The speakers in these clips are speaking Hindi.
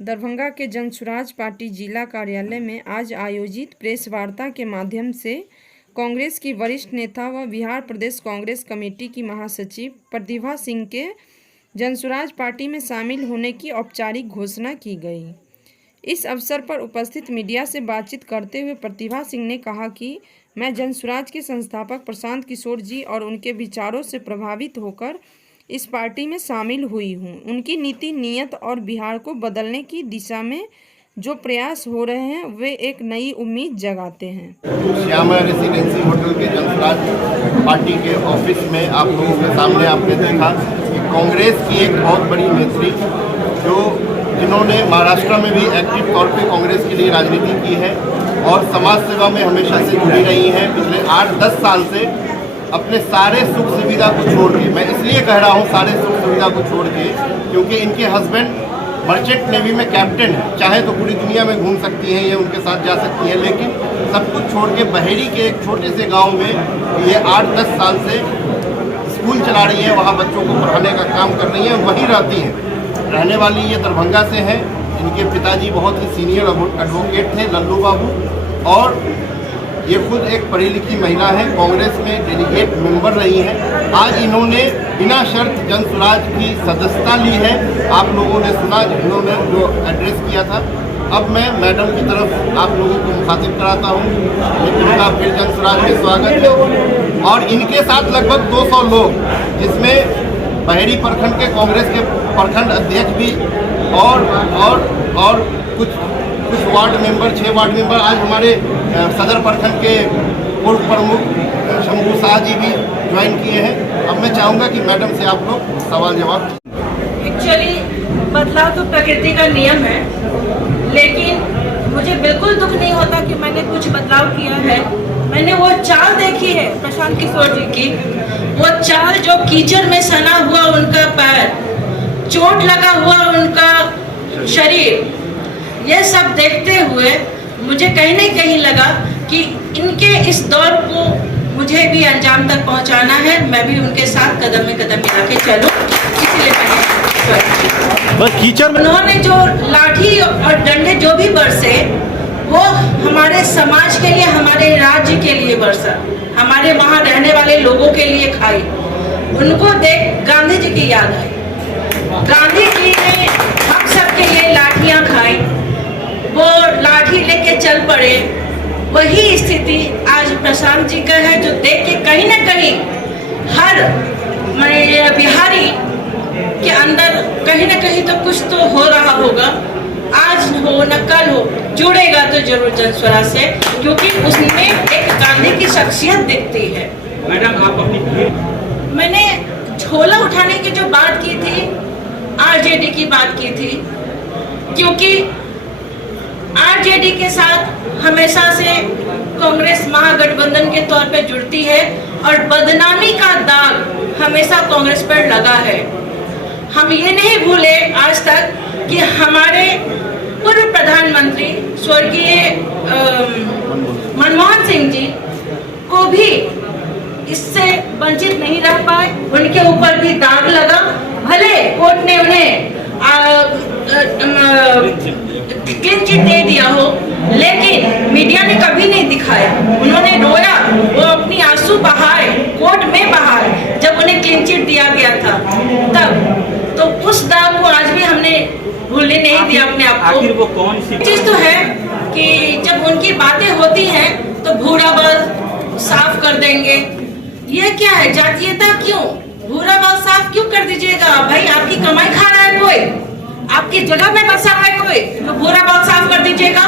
दरभंगा के जनसुराज पार्टी जिला कार्यालय में आज आयोजित प्रेस वार्ता के माध्यम से कांग्रेस की वरिष्ठ नेता व बिहार प्रदेश कांग्रेस कमेटी की महासचिव प्रतिभा सिंह के जनसुराज पार्टी में शामिल होने की औपचारिक घोषणा की गई। इस अवसर पर उपस्थित मीडिया से बातचीत करते हुए प्रतिभा सिंह ने कहा कि मैं जनसुराज के संस्थापक प्रशांत किशोर जी और उनके विचारों से प्रभावित होकर इस पार्टी में शामिल हुई हूं। उनकी नीति, नीयत और बिहार को बदलने की दिशा में जो प्रयास हो रहे हैं वे एक नई उम्मीद जगाते हैं। श्यामा रेसिडेंसी होटल के जनसुराज पार्टी के ऑफिस में आप लोगों के सामने आपने देखा कि कांग्रेस की एक बहुत बड़ी नेत्री जिन्होंने महाराष्ट्र में भी एक्टिव तौर पे कांग्रेस के लिए राजनीति की है और समाज सेवा में हमेशा से जुड़ी रही हैं। पिछले 8-10 साल से अपने सारे सुख सुविधा को छोड़ के, मैं इसलिए कह रहा हूँ सारे सुख सुविधा को छोड़ के, क्योंकि इनके हस्बैंड मर्चेंट नेवी में कैप्टन है। चाहे तो पूरी दुनिया में घूम सकती हैं, ये उनके साथ जा सकती हैं, लेकिन सब कुछ छोड़ के बहेड़ी के एक छोटे से गांव में ये 8-10 साल से स्कूल चला रही हैं, वहाँ बच्चों को पढ़ाने का काम कर रही हैं, वहीं रहती हैं। रहने वाली ये दरभंगा से हैं। इनके पिताजी बहुत ही सीनियर एडवोकेट थे, लल्लू बाबू, और ये खुद एक पढ़ी लिखी महिला है, कांग्रेस में डेलीगेट मेंबर रही हैं। आज इन्होंने बिना शर्त जनसुराज की सदस्यता ली है। आप लोगों ने सुना इन्होंने जो एड्रेस किया था। अब मैं मैडम की तरफ आप लोगों को मुखातिब कराता हूँ। इनका फिर जनसुराज में स्वागत है और इनके साथ लगभग 200 लोग, जिसमें बहेड़ी प्रखंड के कांग्रेस के प्रखंड अध्यक्ष भी और कुछ वार्ड मेंबर, 6 वार्ड मेंबर, आज हमारे सदर प्रखंड के पूर्व प्रमुख शंभू शाह जी भी ज्वाइन किए हैं। अब मैं चाहूँगा कि मैडम से आप लोग सवाल जवाब। एक्चुअली बदलाव तो प्रकृति का नियम है, लेकिन मुझे बिल्कुल दुख नहीं होता कि मैंने कुछ बदलाव किया है। मैंने वो चाल देखी है प्रशांत किशोर जी की, वो चाल जो कीचड़ में सना हुआ उनका पैर, चोट लगा हुआ उनका शरीर, ये सब देखते हुए मुझे कहीं न कहीं लगा कि इनके इस दौर को मुझे भी अंजाम तक पहुंचाना है। मैं भी उनके साथ कदम में कदम मिला के चलूं, इसीलिए मैंने बस कीचड़ में उन्होंने जो लाठी और डंडे जो भी बरसे, वो हमारे समाज के लिए, हमारे राज्य के लिए बरसा, हमारे वहाँ रहने वाले लोगों के लिए खाई। उनको देख गांधी जी की याद आई। गांधी जी ने हम सबके लिए लाठियाँ खाई, वो लाठी लेके चल पड़े। वही स्थिति आज प्रशांत जी का है, जो देख के कहीं ना कहीं हर बिहारी के अंदर कहीं ना कहीं तो कुछ तो हो रहा होगा। आज हो न कल हो, जुड़ेगा तो जरूर जनसुराज से, क्योंकि उसमें एक गांधी की शख्सियत दिखती है। मैडम आप अपनी, मैंने झोला उठाने की जो बात की थी, आरजेडी की बात की थी, क्योंकि आरजेडी के साथ हमेशा से कांग्रेस महागठबंधन के तौर पे जुड़ती है और बदनामी का दाग हमेशा कांग्रेस पर लगा है। हम ये नहीं भूले आज तक कि हमारे पूर्व प्रधानमंत्री स्वर्गीय मनमोहन सिंह जी को भी इससे वंचित नहीं रह पाए, उनके ऊपर भी दाग लगा। भले कोर्ट ने उन्हें क्लीन चिट दे दिया हो, लेकिन मीडिया ने कभी नहीं दिखाया। उन्होंने रोया, वो अपनी आंसू बहाए, कोर्ट में बहाए, जब उन्हें क्लीन चिट दिया गया था तब। तो उस दाग को आज भी हमने भूलने नहीं दिया अपने आप को। आखिर वो कौन सी चीज तो है कि जब उनकी बातें होती हैं तो भूरा बाल साफ कर देंगे। ये क्या है, जातीयता? क्यों भूरा बाल साफ क्यों कर दीजिएगा भाई? आपकी कमाई खा रहा है कोई, आपकी जगह में बसा है कोई, तो भूरा बाल साफ कर दीजिएगा।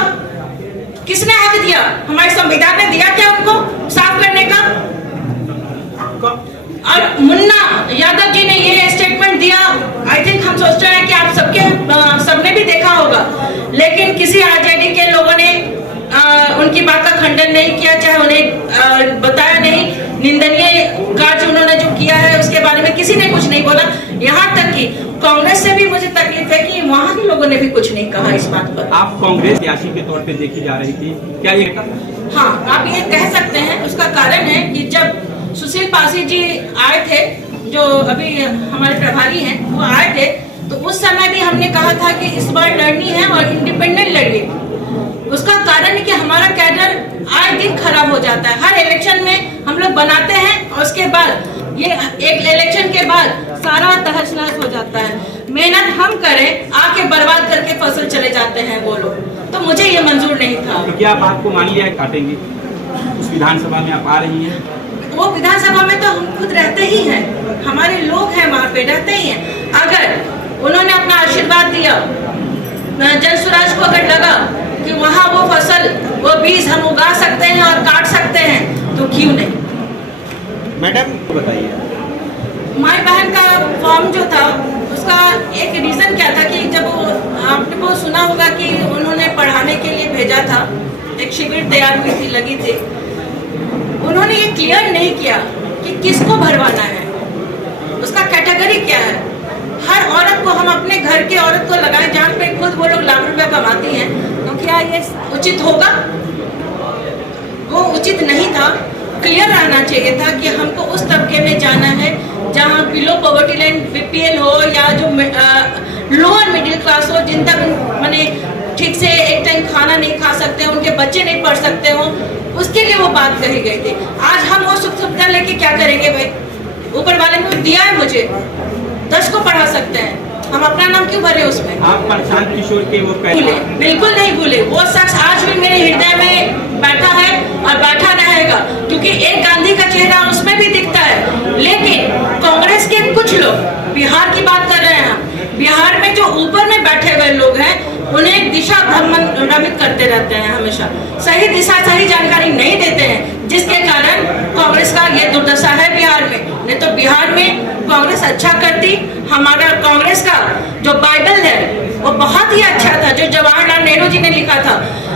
किसने हक दिया? हमारे संविधान ने दिया क्या उनको साफ करने का? और मुन्ना यादव जी ने ये स्टेटमेंट दिया, आई थिंक हम सोच रहे हैं कि आप सबने भी देखा होगा, लेकिन किसी आरजेडी के लोगों ने उनकी बात का खंडन नहीं किया, चाहे उन्हें बताया नहीं। निंदनीय कार्य उन्होंने जो किया है उसके बारे में किसी ने कुछ नहीं बोला। यहाँ तक कि कांग्रेस से भी मुझे तकलीफ है कि वहाँ के लोगों ने भी कुछ नहीं कहा इस बात पर। आप कांग्रेस प्रत्याशी के तौर पे देखी जा रही थी, क्या ये? हाँ, आप ये कह सकते हैं। उसका कारण है कि जब सुशील पासी जी आए थे, जो अभी हमारे प्रभारी हैं, वो आए थे, तो उस समय भी हमने कहा था कि इस बार लड़नी है और इंडिपेंडेंट लड़िए। उसका कारण है कि हमारा कैडर आए दिन खराब हो जाता है। हर इलेक्शन में हम लोग बनाते हैं और उसके बाद ये एक इलेक्शन के बाद सारा तहस नहस हो जाता है। मेहनत हम करें, आके बर्बाद करके फसल चले जाते हैं वो लोग, तो मुझे ये मंजूर नहीं था। तो क्या बात को मान लिया है काटेंगे? उस विधानसभा में आप आ रही हैं? वो विधानसभा में तो हम खुद रहते ही हैं, हमारे लोग हैं वहाँ पे रहते ही हैं। अगर उन्होंने अपना आशीर्वाद दिया, जनसुराज को अगर लगा कि वहाँ वो फसल, वो बीज हम उगा सकते हैं और काट सकते हैं, तो क्यों नहीं। मैडम बताइए, माई बहन का फॉर्म जो था उसका एक रीज़न क्या था कि जब आपने को सुना होगा कि उन्होंने पढ़ाने के लिए भेजा था, एक शिविर तैयार हुई थी, लगी थी, उन्होंने ये क्लियर नहीं किया कि किसको भरवाना है, उसका कैटेगरी क्या है। हर औरत को हम अपने घर की औरत को लगाएं, जहाँ पे खुद वो लोग लाख रुपया कमाती हैं, तो क्या ये उचित होगा? वो उचित नहीं था। क्लियर रहना चाहिए था कि हमको उस तबके में जाना है जहाँ बिलो पॉवर्टी लाइन BPL हो या जो लोअर मिडिल क्लास हो, जिन तक माने ठीक से एक टाइम खाना नहीं खा सकते, उनके बच्चे नहीं पढ़ सकते हो, उसके लिए वो बात कही गई थी। आज हम वो सुख सुविधा लेके क्या करेंगे भाई? ऊपर वाले ने दिया है मुझे, 10 को पढ़ा सकते हैं, हम अपना नाम क्यों भरे उसमें? आप प्रशांत किशोर के वो भूले, बिल्कुल नहीं भूले। वो शख्स आज भी मेरे हृदय में बैठा है और बैठा रहेगा, क्योंकि एक गांधी का चेहरा उसमें भी दिखता है। लेकिन कांग्रेस के कुछ लोग, बिहार की बात कर रहे हैं, बिहार में जो ऊपर में बैठे हुए लोग हैं, उन्हें दिशा भ्रमित करते रहते हैं, हमेशा सही दिशा सही जानकारी नहीं देते हैं, जिसके कारण कांग्रेस का ये दुर्दशा है बिहार में। नहीं तो बिहार में कांग्रेस अच्छा करती। हमारा कांग्रेस का जो बाइबल है वो बहुत ही अच्छा था, जो जवाहरलाल नेहरू जी ने लिखा था।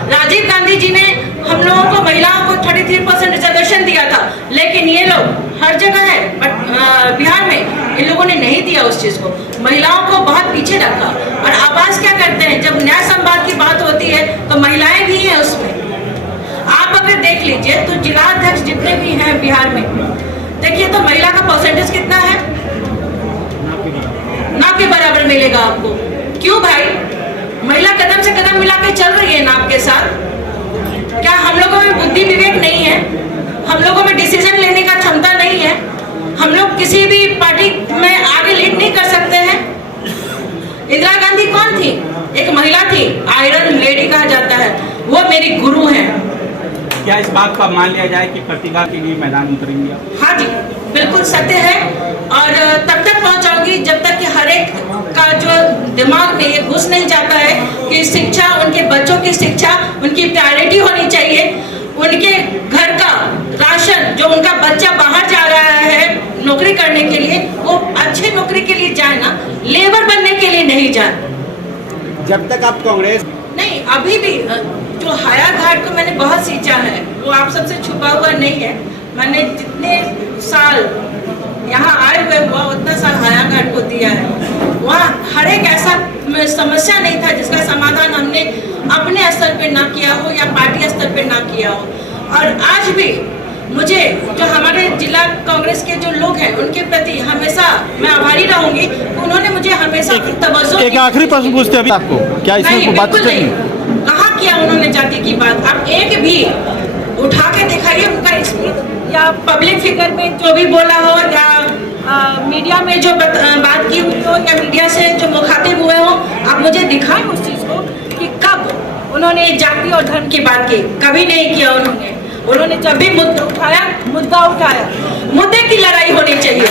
राजीव गांधी जी ने हम लोगों को, महिलाओं को 33% रिजर्वेशन दिया था, लेकिन ये लोग हर जगह है, बट बिहार में इन लोगों ने नहीं दिया उस चीज को, महिलाओं को बहुत पीछे रखा। और आवाज क्या करते हैं, जब न्याय संवाद की बात होती है तो महिलाएं भी हैं उसमें। आप अगर देख लीजिए तो जिलाध्यक्ष जितने भी हैं बिहार में, देखिए तो महिला का परसेंटेज कितना है, नाप के बराबर मिलेगा आपको। क्यों भाई? महिला कदम से कदम मिला के चल रही है नाप के साथ। क्या हम लोगों में बुद्धि विवेक नहीं है? हम लोगों में डिसीजन लेने का क्षमता नहीं है? हम लोग किसी भी पार्टी में आगे लीड नहीं कर सकते हैं? इंदिरा गांधी कौन थी? एक महिला थी, आयरन लेडी कहा जाता है, वो मेरी गुरु है। क्या इस बात का मान लिया जाए कि प्रतिभा के लिए मैदान उतरेंगे आप? हाँ जी, बिल्कुल सत्य है। और तब तक पहुंचाऊंगी जब तक कि हर एक का जो दिमाग में ये घुस नहीं जाता है कि शिक्षा, उनके बच्चों की शिक्षा उनकी प्रायोरिटी होनी चाहिए। उनके घर का राशन, जो उनका बच्चा बाहर जा रहा है नौकरी करने के लिए, वो अच्छी नौकरी के लिए जाए ना, लेबर बनने के लिए नहीं जाए। जब तक आप कांग्रेस नहीं, अभी भी जो हाया घाट को मैंने बहुत सींचा है, वो आप सबसे छुपा हुआ नहीं है। मैंने जितने साल यहाँ आए हुए हुआ उतना साल हाया घाट को दिया है। वहाँ हर एक ऐसा समस्या नहीं था जिसका समाधान हमने अपने स्तर पे ना किया हो या पार्टी स्तर पे ना किया हो। और आज भी मुझे जो हमारे जिला कांग्रेस के जो लोग हैं उनके प्रति हमेशा मैं आभारी रहूंगी। उन्होंने मुझे हमेशा तवज्जो। एक आखिरी प्रश्न पूछते हैं आपको, क्या इसमें बात नहीं, कहाँ किया उन्होंने जाति की बात? आप एक भी उठा के दिखाइए उनका स्पीच, या पब्लिक फिगर में जो भी बोला हो, या मीडिया में जो बात की हुई हो, या मीडिया से जो मुखातिब हुए हो, आप मुझे दिखाएं उस चीज को कि कब उन्होंने जाति और धर्म की बात की। कभी नहीं किया उन्होंने जब भी मुद्दा उठाया, मुद्दे की लड़ाई होनी चाहिए।